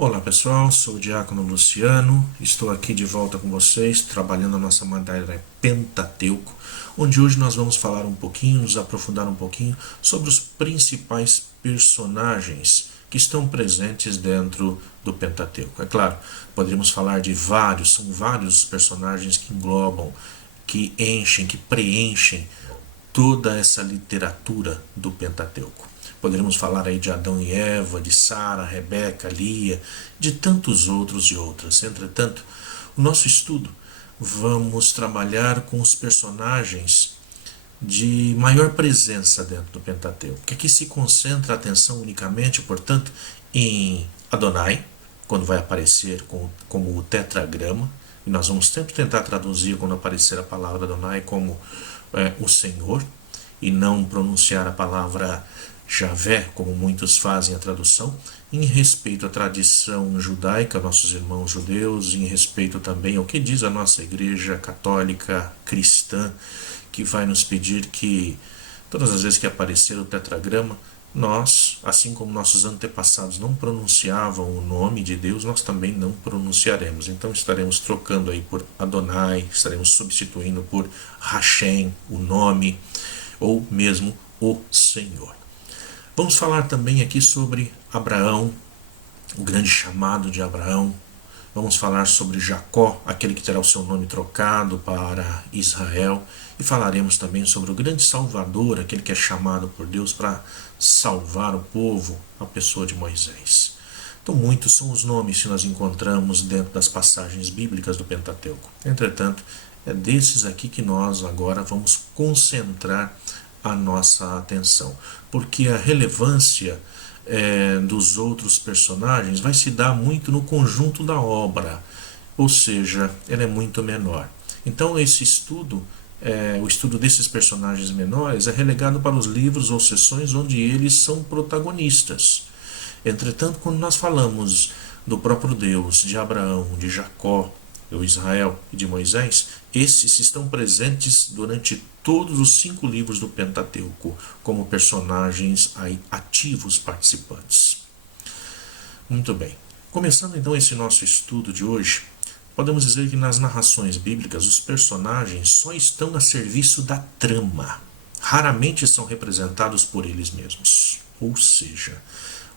Olá pessoal, sou o Diácono Luciano, estou aqui de volta com vocês, trabalhando a nossa matéria Pentateuco, onde hoje nós vamos falar um pouquinho, nos aprofundar um pouquinho sobre os principais personagens que estão presentes dentro do Pentateuco. É claro, poderíamos falar de vários, são vários personagens que englobam, que enchem, que preenchem toda essa literatura do Pentateuco. Poderíamos falar aí de Adão e Eva, de Sara, Rebeca, Lia, de tantos outros e outras. Entretanto, o nosso estudo vamos trabalhar com os personagens de maior presença dentro do Pentateuco, que aqui se concentra a atenção unicamente, portanto, em Adonai, quando vai aparecer como o tetragrama, e nós vamos sempre tentar traduzir quando aparecer a palavra Adonai como o Senhor, e não pronunciar a palavra Javé, como muitos fazem a tradução, em respeito à tradição judaica, nossos irmãos judeus, em respeito também ao que diz a nossa igreja católica cristã, que vai nos pedir que, todas as vezes que aparecer o tetragrama, nós, assim como nossos antepassados não pronunciavam o nome de Deus, nós também não pronunciaremos. Então estaremos trocando aí por Adonai, estaremos substituindo por Hashem, o nome, ou mesmo o Senhor. Vamos falar também aqui sobre Abraão, o grande chamado de Abraão. Vamos falar sobre Jacó, aquele que terá o seu nome trocado para Israel. E falaremos também sobre o grande Salvador, aquele que é chamado por Deus para salvar o povo, a pessoa de Moisés. Então, muitos são os nomes que nós encontramos dentro das passagens bíblicas do Pentateuco. Entretanto, é desses aqui que nós agora vamos concentrar a nossa atenção, porque a relevância dos outros personagens vai se dar muito no conjunto da obra, ou seja, ela é muito menor. Então esse estudo, o estudo desses personagens menores é relegado para os livros ou sessões onde eles são protagonistas. Entretanto, quando nós falamos do próprio Deus, de Abraão, de Jacó, do Israel e de Moisés, esses estão presentes durante todos os 5 livros do Pentateuco, como personagens aí ativos participantes. Muito bem. Começando então esse nosso estudo de hoje, podemos dizer que nas narrações bíblicas os personagens só estão a serviço da trama. Raramente são representados por eles mesmos. Ou seja,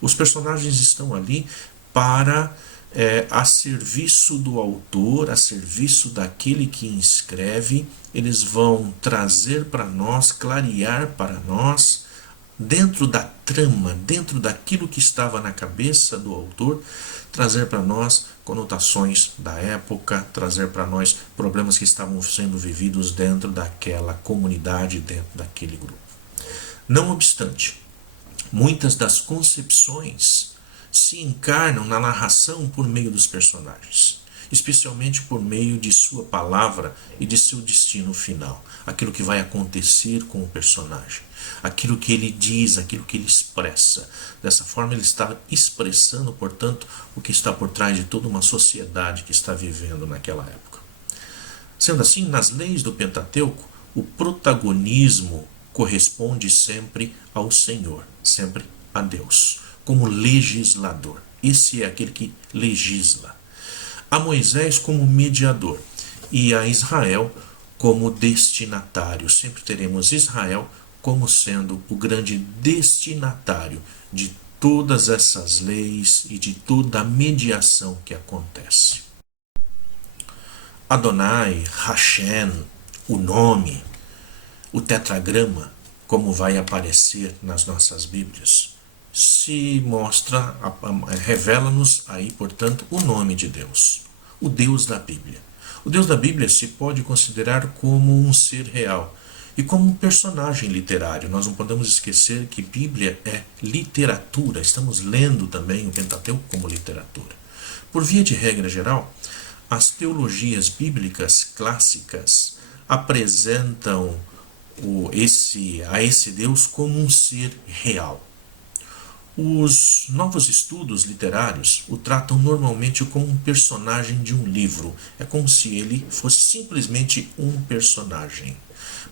os personagens estão ali para a serviço do autor, a serviço daquele que escreve. Eles vão trazer para nós, clarear para nós, dentro da trama, dentro daquilo que estava na cabeça do autor, trazer para nós conotações da época, trazer para nós problemas que estavam sendo vividos dentro daquela comunidade, dentro daquele grupo. Não obstante, muitas das concepções se encarnam na narração por meio dos personagens, especialmente por meio de sua palavra e de seu destino final, aquilo que vai acontecer com o personagem, aquilo que ele diz, aquilo que ele expressa. Dessa forma ele está expressando, portanto, o que está por trás de toda uma sociedade que está vivendo naquela época. Sendo assim, nas leis do Pentateuco, o protagonismo corresponde sempre ao Senhor, sempre a Deus, como legislador. Esse é aquele que legisla. A Moisés como mediador e a Israel como destinatário. Sempre teremos Israel como sendo o grande destinatário de todas essas leis e de toda a mediação que acontece. Adonai, Hashem, o nome, o tetragrama, como vai aparecer nas nossas Bíblias, se mostra, revela-nos aí, portanto, o nome de Deus, o Deus da Bíblia. O Deus da Bíblia se pode considerar como um ser real e como um personagem literário. Nós não podemos esquecer que Bíblia é literatura, estamos lendo também o Pentateuco como literatura. Por via de regra geral, as teologias bíblicas clássicas apresentam a esse Deus como um ser real. Os novos estudos literários o tratam normalmente como um personagem de um livro. É como se ele fosse simplesmente um personagem.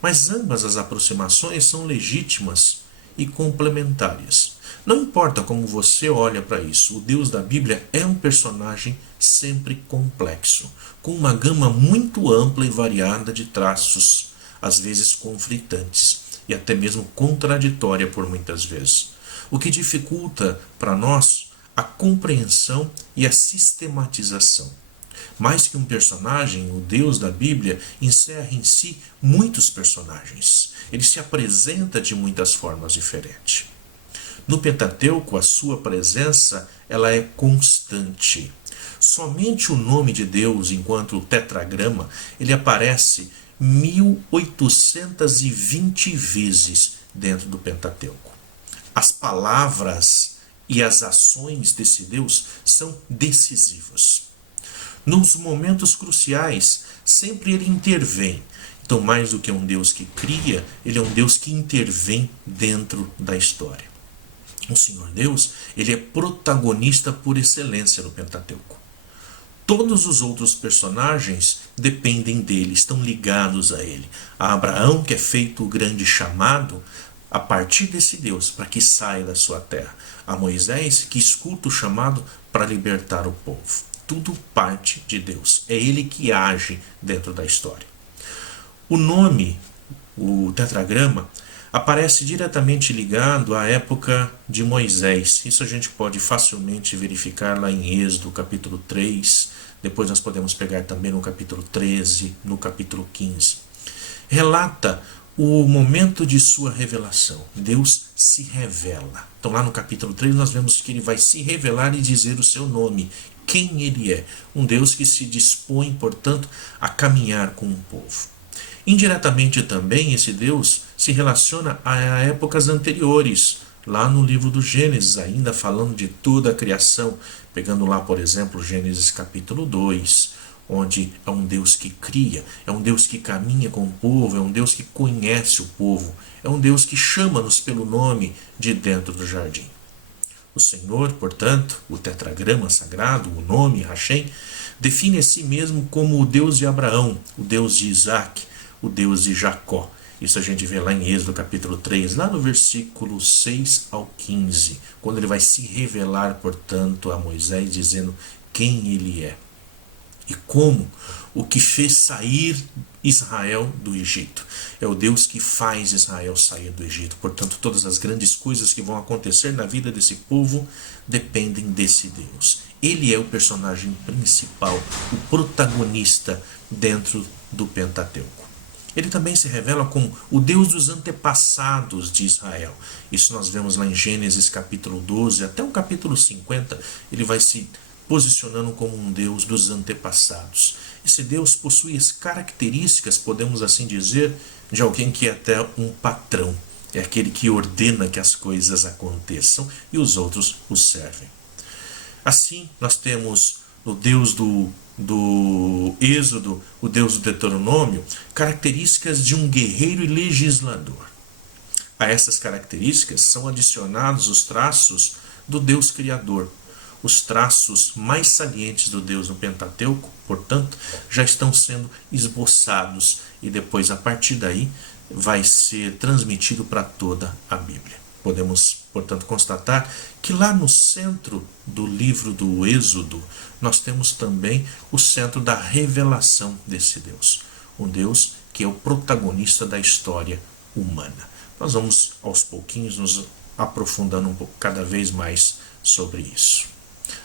Mas ambas as aproximações são legítimas e complementares. Não importa como você olha para isso, o Deus da Bíblia é um personagem sempre complexo, com uma gama muito ampla e variada de traços, às vezes conflitantes e até mesmo contraditória por muitas vezes, o que dificulta para nós a compreensão e a sistematização. Mais que um personagem, o Deus da Bíblia encerra em si muitos personagens. Ele se apresenta de muitas formas diferentes. No Pentateuco, a sua presença ela é constante. Somente o nome de Deus, enquanto tetragrama, ele aparece 1820 vezes dentro do Pentateuco. As palavras e as ações desse Deus são decisivas. Nos momentos cruciais, sempre ele intervém. Então, mais do que um Deus que cria, ele é um Deus que intervém dentro da história. O Senhor Deus, ele é protagonista por excelência no Pentateuco. Todos os outros personagens dependem dele, estão ligados a ele. A Abraão, que é feito o grande chamado a partir desse Deus, para que saia da sua terra. A Moisés, que escuta o chamado para libertar o povo. Tudo parte de Deus. É ele que age dentro da história. O nome, o tetragrama, aparece diretamente ligado à época de Moisés. Isso a gente pode facilmente verificar lá em Êxodo, capítulo 3. Depois nós podemos pegar também no capítulo 13, no capítulo 15. Relata o momento de sua revelação. Deus se revela. Então lá no capítulo 3 nós vemos que ele vai se revelar e dizer o seu nome, quem ele é. Um Deus que se dispõe, portanto, a caminhar com o povo. Indiretamente também esse Deus se relaciona a épocas anteriores, lá no livro do Gênesis, ainda falando de toda a criação, pegando lá, por exemplo, Gênesis capítulo 2, onde é um Deus que cria, é um Deus que caminha com o povo, é um Deus que conhece o povo, é um Deus que chama-nos pelo nome de dentro do jardim. O Senhor, portanto, o tetragrama sagrado, o nome, Hashem, define a si mesmo como o Deus de Abraão, o Deus de Isaac, o Deus de Jacó. Isso a gente vê lá em Êxodo capítulo 3, lá no versículo 6 ao 15, quando ele vai se revelar, portanto, a Moisés, dizendo quem ele é. E como o que fez sair Israel do Egito. É o Deus que faz Israel sair do Egito. Portanto, todas as grandes coisas que vão acontecer na vida desse povo dependem desse Deus. Ele é o personagem principal, o protagonista dentro do Pentateuco. Ele também se revela como o Deus dos antepassados de Israel. Isso nós vemos lá em Gênesis capítulo 12 até o capítulo 50. Ele vai se posicionando como um Deus dos antepassados. Esse Deus possui as características, podemos assim dizer, de alguém que é até um patrão. É aquele que ordena que as coisas aconteçam e os outros o servem. Assim, nós temos o Deus do Êxodo, o Deus do Deuteronômio, características de um guerreiro e legislador. A essas características são adicionados os traços do Deus Criador. Os traços mais salientes do Deus no Pentateuco, portanto, já estão sendo esboçados e depois, a partir daí, vai ser transmitido para toda a Bíblia. Podemos, portanto, constatar que lá no centro do livro do Êxodo, nós temos também o centro da revelação desse Deus. Um Deus que é o protagonista da história humana. Nós vamos, aos pouquinhos, nos aprofundando um pouco, cada vez mais sobre isso.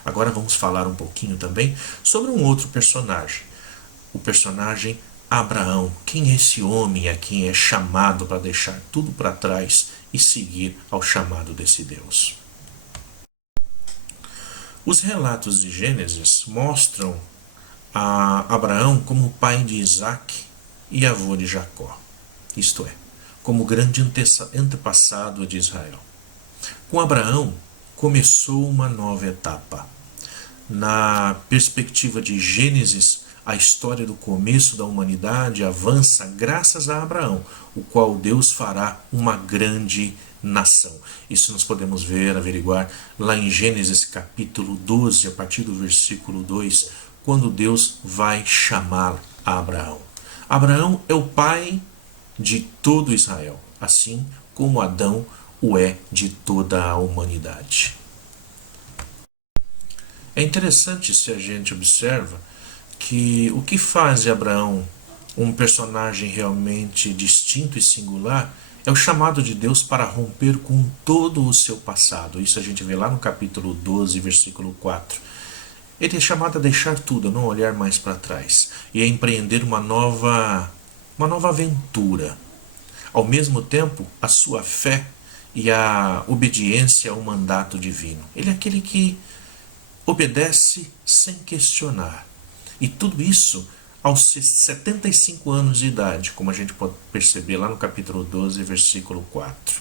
Agora vamos falar um pouquinho também sobre um outro personagem. O personagem Abraão. Quem é esse homem a quem é chamado para deixar tudo para trás e seguir ao chamado desse Deus? Os relatos de Gênesis mostram a Abraão como pai de Isaac e avô de Jacó. Isto é, como grande antepassado de Israel. Com Abraão começou uma nova etapa. Na perspectiva de Gênesis, a história do começo da humanidade avança graças a Abraão, o qual Deus fará uma grande nação. Isso nós podemos ver, averiguar lá em Gênesis capítulo 12, a partir do versículo 2, quando Deus vai chamar a Abraão. Abraão é o pai de todo Israel, assim como Adão, o é de toda a humanidade. É interessante se a gente observa que o que faz de Abraão um personagem realmente distinto e singular é o chamado de Deus para romper com todo o seu passado. Isso a gente vê lá no capítulo 12, versículo 4. Ele é chamado a deixar tudo, a não olhar mais para trás e a empreender uma nova aventura. Ao mesmo tempo, a sua fé e a obediência ao mandato divino. Ele é aquele que obedece sem questionar. E tudo isso aos 75 anos de idade, como a gente pode perceber lá no capítulo 12, versículo 4.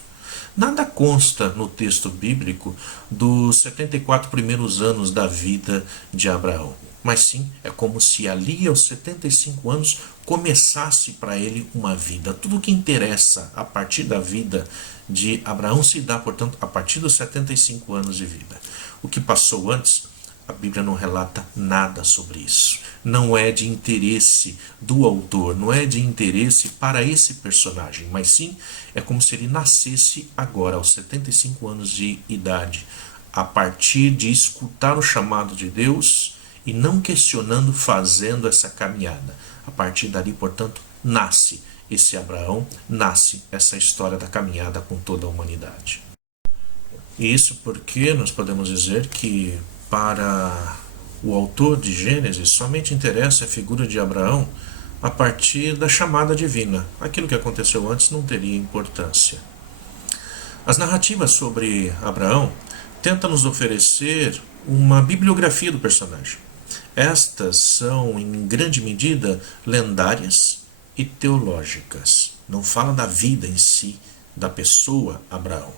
Nada consta no texto bíblico dos 74 primeiros anos da vida de Abraão. Mas sim, é como se ali aos 75 anos começasse para ele uma vida. Tudo o que interessa a partir da vida de Abraão se dá, portanto, a partir dos 75 anos de vida. O que passou antes, a Bíblia não relata nada sobre isso. Não é de interesse do autor, não é de interesse para esse personagem, mas sim é como se ele nascesse agora, aos 75 anos de idade, a partir de escutar o chamado de Deus e não questionando, fazendo essa caminhada. A partir dali, portanto, nasce esse Abraão, nasce essa história da caminhada com toda a humanidade. Isso porque nós podemos dizer que para o autor de Gênesis somente interessa a figura de Abraão a partir da chamada divina. Aquilo que aconteceu antes não teria importância. As narrativas sobre Abraão tentam nos oferecer uma bibliografia do personagem. Estas são, em grande medida, lendárias e teológicas. Não fala da vida em si, da pessoa Abraão,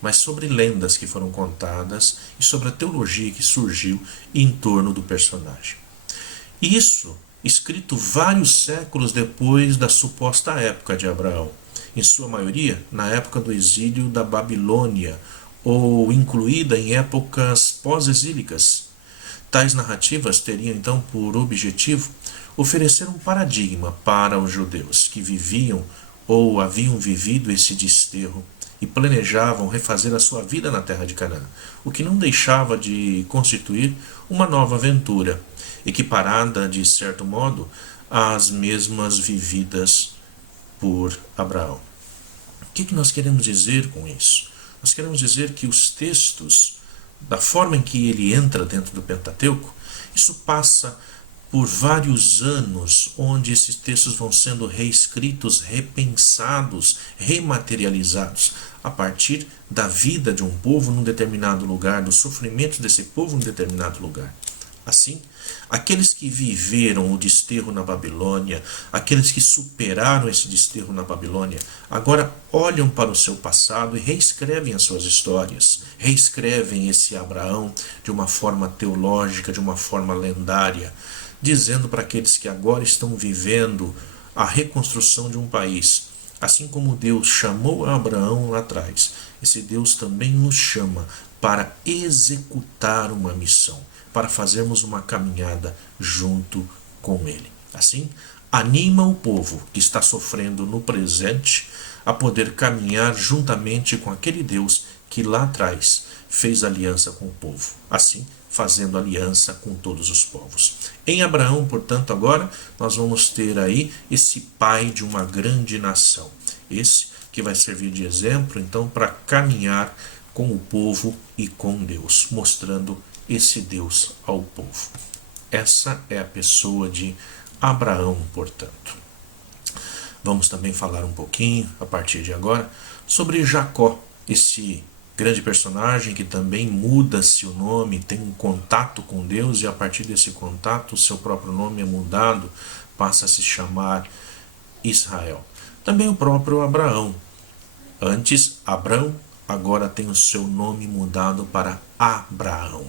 mas sobre lendas que foram contadas e sobre a teologia que surgiu em torno do personagem. Isso escrito vários séculos depois da suposta época de Abraão, em sua maioria na época do exílio da Babilônia, ou incluída em épocas pós-exílicas. Tais narrativas teriam então por objetivo oferecer um paradigma para os judeus que viviam ou haviam vivido esse desterro e planejavam refazer a sua vida na terra de Canaã, o que não deixava de constituir uma nova aventura, equiparada, de certo modo, às mesmas vividas por Abraão. O que nós queremos dizer com isso? Nós queremos dizer que os textos, da forma em que ele entra dentro do Pentateuco, isso passa por vários anos, onde esses textos vão sendo reescritos, repensados, rematerializados, a partir da vida de um povo num determinado lugar, do sofrimento desse povo num determinado lugar. Assim, aqueles que viveram o desterro na Babilônia, aqueles que superaram esse desterro na Babilônia, agora olham para o seu passado e reescrevem as suas histórias, reescrevem esse Abraão de uma forma teológica, de uma forma lendária, dizendo para aqueles que agora estão vivendo a reconstrução de um país, assim como Deus chamou Abraão lá atrás, esse Deus também nos chama para executar uma missão, para fazermos uma caminhada junto com Ele. Assim, anima o povo que está sofrendo no presente a poder caminhar juntamente com aquele Deus que lá atrás fez aliança com o povo. Assim, fazendo aliança com todos os povos. Em Abraão, portanto, agora nós vamos ter aí esse pai de uma grande nação. Esse que vai servir de exemplo, então, para caminhar com o povo e com Deus, mostrando esse Deus ao povo. Essa é a pessoa de Abraão, portanto. Vamos também falar um pouquinho, a partir de agora, sobre Jacó, esse grande personagem que também muda-se o nome, tem um contato com Deus e a partir desse contato o seu próprio nome é mudado, passa a se chamar Israel. Também o próprio Abraão. Antes Abrão, agora tem o seu nome mudado para Abraão.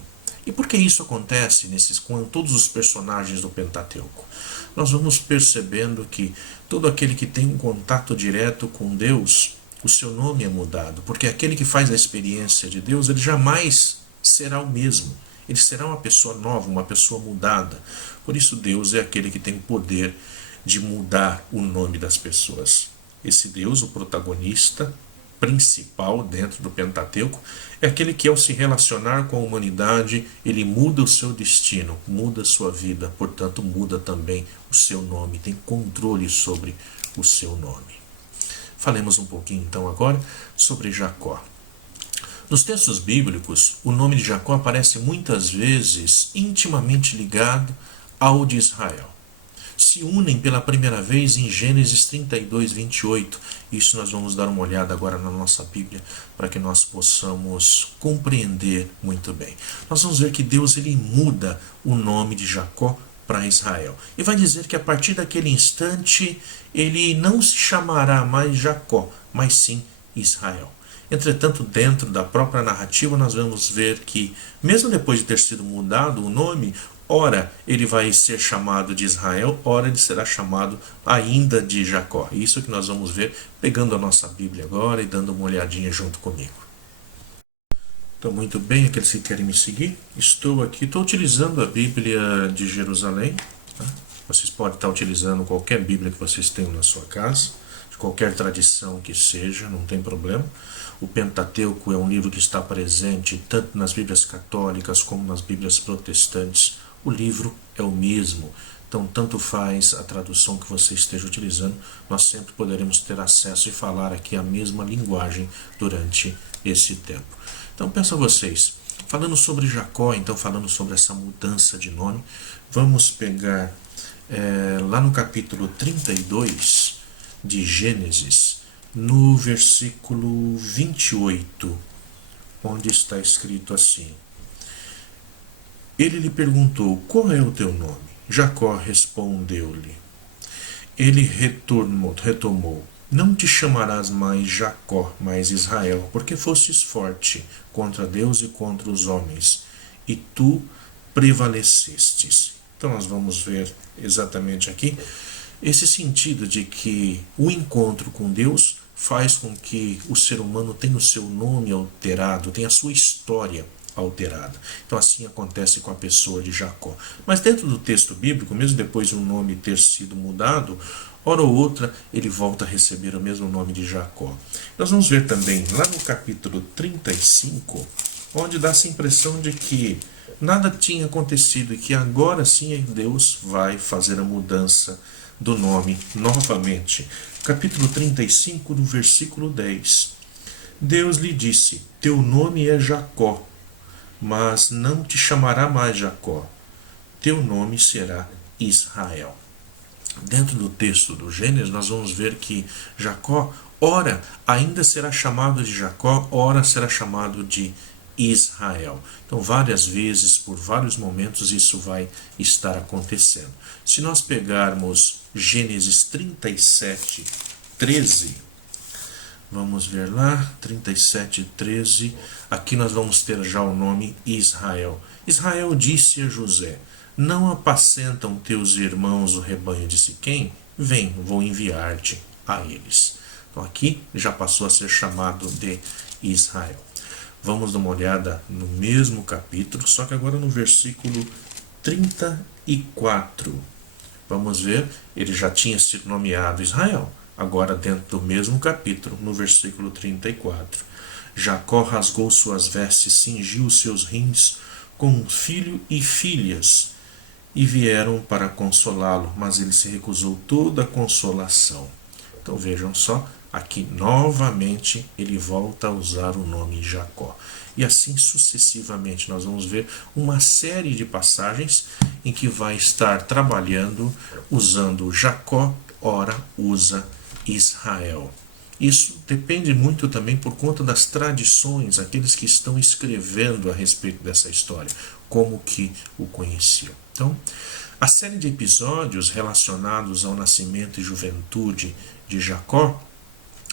E por que isso acontece com todos os personagens do Pentateuco? Nós vamos percebendo que todo aquele que tem um contato direto com Deus, o seu nome é mudado, porque aquele que faz a experiência de Deus, ele jamais será o mesmo. Ele será uma pessoa nova, uma pessoa mudada. Por isso Deus é aquele que tem o poder de mudar o nome das pessoas. Esse Deus, o protagonista principal dentro do Pentateuco, é aquele que, ao se relacionar com a humanidade, ele muda o seu destino, muda a sua vida, portanto muda também o seu nome, tem controle sobre o seu nome. Falemos um pouquinho então agora sobre Jacó. Nos textos bíblicos, o nome de Jacó aparece muitas vezes intimamente ligado ao de Israel. Se unem pela primeira vez em Gênesis 32, 28. Isso nós vamos dar uma olhada agora na nossa Bíblia, para que nós possamos compreender muito bem. Nós vamos ver que Deus ele muda o nome de Jacó para Israel. E vai dizer que a partir daquele instante, ele não se chamará mais Jacó, mas sim Israel. Entretanto, dentro da própria narrativa, nós vamos ver que, mesmo depois de ter sido mudado o nome, ora ele vai ser chamado de Israel, ora ele será chamado ainda de Jacó. Isso que nós vamos ver pegando a nossa Bíblia agora e dando uma olhadinha junto comigo. Então, muito bem, aqueles que querem me seguir, estou utilizando a Bíblia de Jerusalém. Tá? Vocês podem estar utilizando qualquer Bíblia que vocês tenham na sua casa, de qualquer tradição que seja, não tem problema. O Pentateuco é um livro que está presente tanto nas Bíblias católicas como nas Bíblias protestantes. O livro é o mesmo, então tanto faz a tradução que você esteja utilizando, nós sempre poderemos ter acesso e falar aqui a mesma linguagem durante esse tempo. Então peço a vocês, falando sobre Jacó, então falando sobre essa mudança de nome, vamos pegar lá no capítulo 32 de Gênesis, no versículo 28, onde está escrito assim: Ele lhe perguntou, qual é o teu nome? Jacó respondeu-lhe. Ele retomou, não te chamarás mais Jacó, mas Israel, porque fostes forte contra Deus e contra os homens, e tu prevalecestes. Então nós vamos ver exatamente aqui esse sentido de que o encontro com Deus faz com que o ser humano tenha o seu nome alterado, tenha a sua história alterada. Então assim acontece com a pessoa de Jacó. Mas dentro do texto bíblico, mesmo depois de um nome ter sido mudado, hora ou outra ele volta a receber o mesmo nome de Jacó. Nós vamos ver também lá no capítulo 35, onde dá essa impressão de que nada tinha acontecido e que agora sim Deus vai fazer a mudança do nome novamente. Capítulo 35, no versículo 10. Deus lhe disse, teu nome é Jacó, mas não te chamará mais Jacó, teu nome será Israel. Dentro do texto do Gênesis, nós vamos ver que Jacó, ora, ainda será chamado de Jacó, ora será chamado de Israel. Então, várias vezes, por vários momentos, isso vai estar acontecendo. Se nós pegarmos Gênesis 37, 13, vamos ver lá, 37, 13, aqui nós vamos ter já o nome Israel. Israel disse a José, não apacentam teus irmãos o rebanho de Siquém? Vem, vou enviar-te a eles. Então aqui já passou a ser chamado de Israel. Vamos dar uma olhada no mesmo capítulo, só que agora no versículo 34. Vamos ver, ele já tinha sido nomeado Israel. Agora dentro do mesmo capítulo, no versículo 34. Jacó rasgou suas vestes, cingiu os seus rins com filho e filhas, e vieram para consolá-lo, mas ele se recusou toda a consolação. Então vejam só, aqui novamente ele volta a usar o nome Jacó. E assim sucessivamente nós vamos ver uma série de passagens em que vai estar trabalhando usando Jacó, ora usa Israel. Isso depende muito também por conta das tradições, aqueles que estão escrevendo a respeito dessa história, como que o conheciam. Então, a série de episódios relacionados ao nascimento e juventude de Jacó,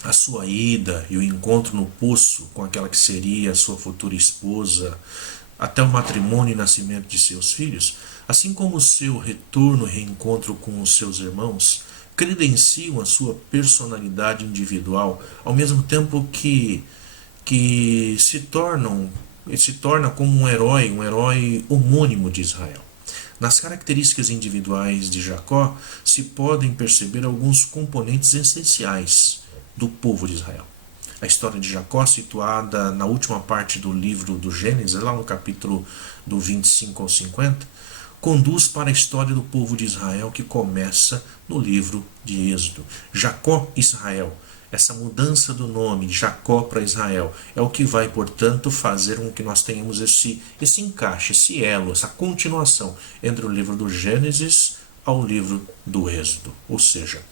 a sua ida e o encontro no poço com aquela que seria a sua futura esposa, até o matrimônio e nascimento de seus filhos, assim como o seu retorno e reencontro com os seus irmãos, credenciam a sua personalidade individual, ao mesmo tempo que se torna como um herói homônimo de Israel. Nas características individuais de Jacó se podem perceber alguns componentes essenciais do povo de Israel. A história de Jacó, situada na última parte do livro do Gênesis, lá no capítulo do 25 ao 50, conduz para a história do povo de Israel que começa no livro de Êxodo. Jacó, Israel. Essa mudança do nome de Jacó para Israel é o que vai, portanto, fazer com que nós tenhamos esse encaixe, esse elo, essa continuação entre o livro do Gênesis ao livro do Êxodo. Ou seja,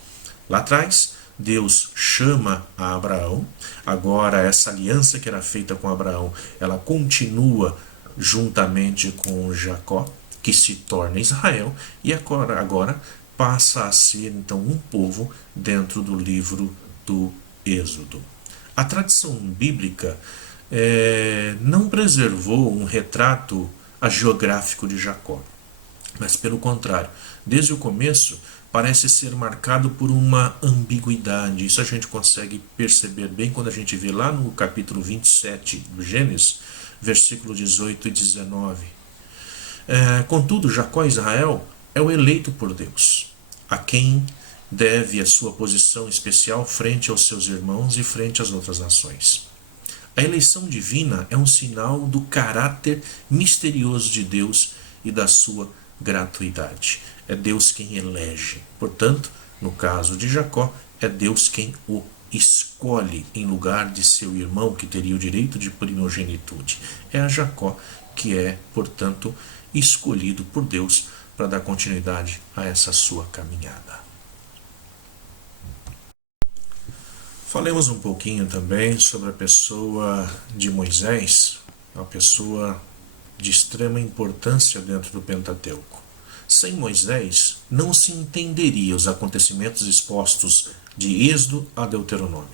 lá atrás, Deus chama a Abraão, agora essa aliança que era feita com Abraão, ela continua juntamente com Jacó, que se torna Israel, e agora passa a ser então um povo dentro do livro do Êxodo. A tradição bíblica não preservou um retrato hagiográfico de Jacó, mas pelo contrário, desde o começo parece ser marcado por uma ambiguidade. Isso a gente consegue perceber bem quando a gente vê lá no capítulo 27 do Gênesis, versículo 18 e 19. Contudo, Jacó, Israel, é o eleito por Deus, a quem deve a sua posição especial frente aos seus irmãos e frente às outras nações. A eleição divina é um sinal do caráter misterioso de Deus e da sua gratuidade. É Deus quem elege. Portanto, no caso de Jacó, é Deus quem o escolhe em lugar de seu irmão, que teria o direito de primogenitude. É a Jacó que é, portanto, escolhido por Deus para dar continuidade a essa sua caminhada. Falemos um pouquinho também sobre a pessoa de Moisés, uma pessoa de extrema importância dentro do Pentateuco. Sem Moisés, não se entenderia os acontecimentos expostos de Êxodo a Deuteronômio.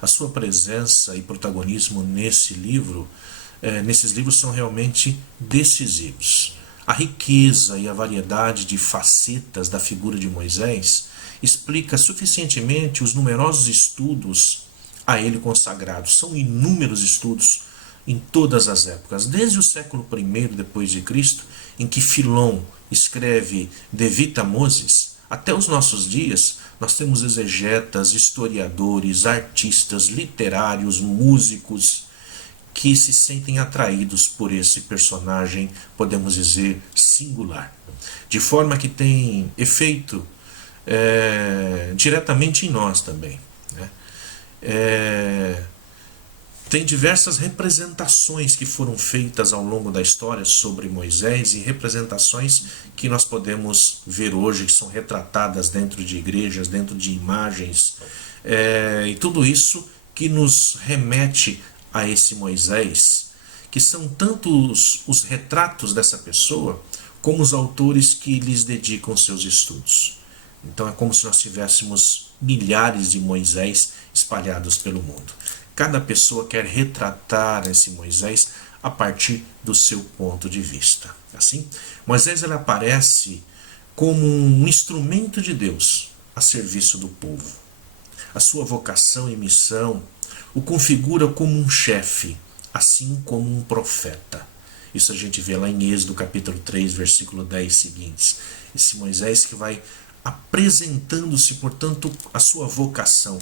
A sua presença e protagonismo nesses livros são realmente decisivos. A riqueza e a variedade de facetas da figura de Moisés explica suficientemente os numerosos estudos a ele consagrados. São inúmeros estudos em todas as épocas, desde o século I depois de Cristo, em que Filon escreve De Vita Moses, até os nossos dias, nós temos exegetas, historiadores, artistas, literários, músicos, que se sentem atraídos por esse personagem, podemos dizer, singular. De forma que tem efeito diretamente em nós também. Tem diversas representações que foram feitas ao longo da história sobre Moisés e representações que nós podemos ver hoje, que são retratadas dentro de igrejas, dentro de imagens, e tudo isso que nos remete a esse Moisés, que são tanto os retratos dessa pessoa, como os autores que lhes dedicam seus estudos. Então é como se nós tivéssemos milhares de Moisés espalhados pelo mundo. Cada pessoa quer retratar esse Moisés a partir do seu ponto de vista. Assim, Moisés ele aparece como um instrumento de Deus a serviço do povo. A sua vocação e missão o configura como um chefe, assim como um profeta. Isso a gente vê lá em Êxodo capítulo 3, versículo 10 seguintes. Esse Moisés que vai apresentando-se, portanto, a sua vocação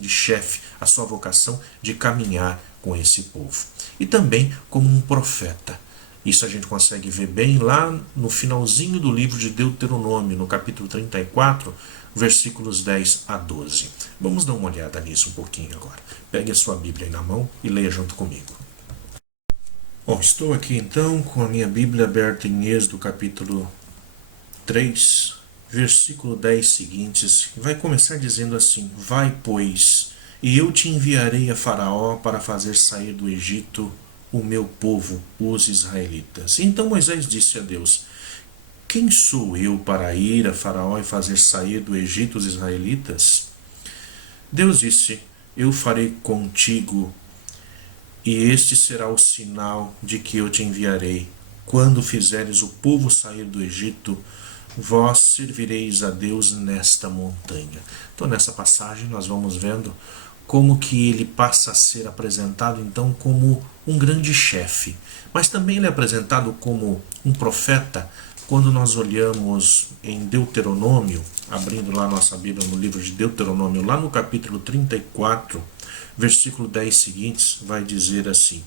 de chefe, a sua vocação de caminhar com esse povo. E também como um profeta. Isso a gente consegue ver bem lá no finalzinho do livro de Deuteronômio, no capítulo 34, versículos 10 a 12. Vamos dar uma olhada nisso um pouquinho agora. Pegue a sua Bíblia aí na mão e leia junto comigo. Bom, estou aqui então com a minha Bíblia aberta em Êxodo capítulo 3, versículo 10 seguintes, vai começar dizendo assim: Vai, pois, e eu te enviarei a Faraó para fazer sair do Egito o meu povo, os israelitas. Então Moisés disse a Deus: Quem sou eu para ir a Faraó e fazer sair do Egito os israelitas? Deus disse: Eu farei contigo, e este será o sinal de que eu te enviarei. Quando fizeres o povo sair do Egito, vós servireis a Deus nesta montanha. Então nessa passagem nós vamos vendo como que ele passa a ser apresentado então como um grande chefe, mas também ele é apresentado como um profeta. Quando nós olhamos em Deuteronômio, abrindo lá nossa Bíblia no livro de Deuteronômio, lá no capítulo 34, versículo 10 seguintes, vai dizer assim: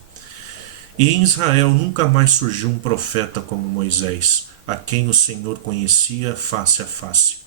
E em Israel nunca mais surgiu um profeta como Moisés, a quem o Senhor conhecia face a face.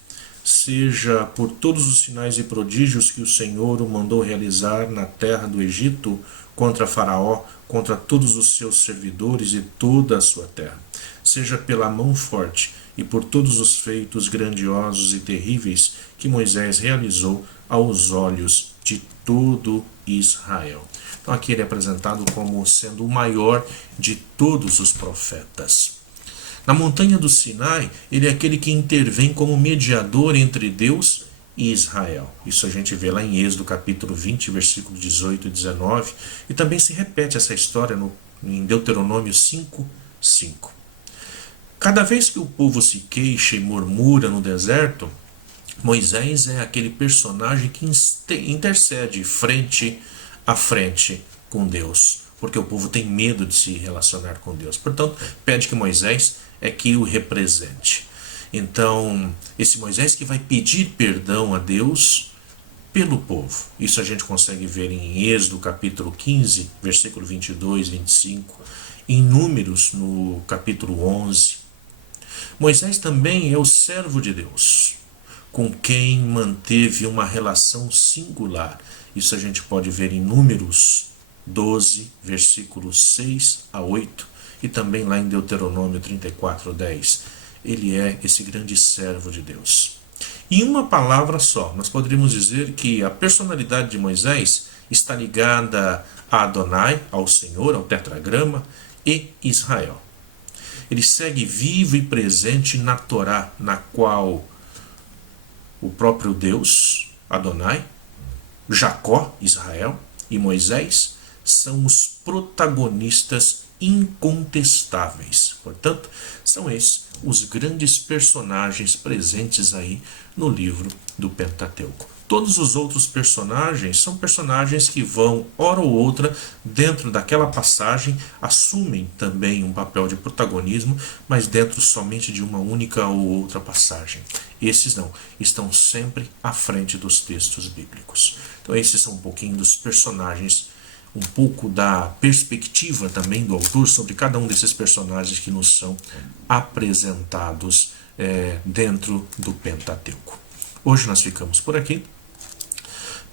Seja por todos os sinais e prodígios que o Senhor o mandou realizar na terra do Egito, contra Faraó, contra todos os seus servidores e toda a sua terra. Seja pela mão forte e por todos os feitos grandiosos e terríveis que Moisés realizou aos olhos de todo Israel. Então aqui ele é apresentado como sendo o maior de todos os profetas. Na montanha do Sinai, ele é aquele que intervém como mediador entre Deus e Israel. Isso a gente vê lá em Êxodo capítulo 20, versículo 18 e 19. E também se repete essa história em Deuteronômio 5, 5. Cada vez que o povo se queixa e murmura no deserto, Moisés é aquele personagem que intercede frente a frente com Deus, porque o povo tem medo de se relacionar com Deus. Portanto, pede que Moisés é que o represente. Então, esse Moisés que vai pedir perdão a Deus pelo povo. Isso a gente consegue ver em Êxodo capítulo 15, versículo 22, 25, em Números no capítulo 11. Moisés também é o servo de Deus, com quem manteve uma relação singular. Isso a gente pode ver em Números 12, versículos 6 a 8, e também lá em Deuteronômio 34, 10. Ele é esse grande servo de Deus. Em uma palavra só, nós poderíamos dizer que a personalidade de Moisés está ligada a Adonai, ao Senhor, ao tetragrama, e Israel. Ele segue vivo e presente na Torá, na qual o próprio Deus, Adonai, Jacó, Israel, e Moisés são os protagonistas incontestáveis. Portanto, são esses os grandes personagens presentes aí no livro do Pentateuco. Todos os outros personagens são personagens que vão, hora ou outra, dentro daquela passagem, assumem também um papel de protagonismo, mas dentro somente de uma única ou outra passagem. Esses não, estão sempre à frente dos textos bíblicos. Então esses são um pouquinho dos personagens, um pouco da perspectiva também do autor sobre cada um desses personagens que nos são apresentados dentro do Pentateuco. Hoje nós ficamos por aqui.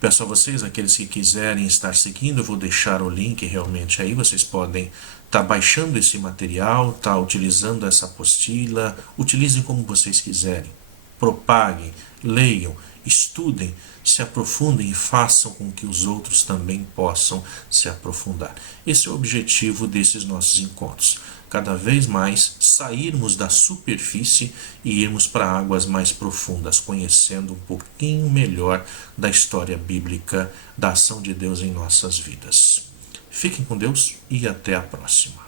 Peço a vocês, aqueles que quiserem estar seguindo, eu vou deixar o link realmente aí, vocês podem estar baixando esse material, estar utilizando essa apostila, utilizem como vocês quiserem, propaguem, leiam, estudem, se aprofundem e façam com que os outros também possam se aprofundar. Esse é o objetivo desses nossos encontros. Cada vez mais sairmos da superfície e irmos para águas mais profundas, conhecendo um pouquinho melhor da história bíblica, da ação de Deus em nossas vidas. Fiquem com Deus e até a próxima.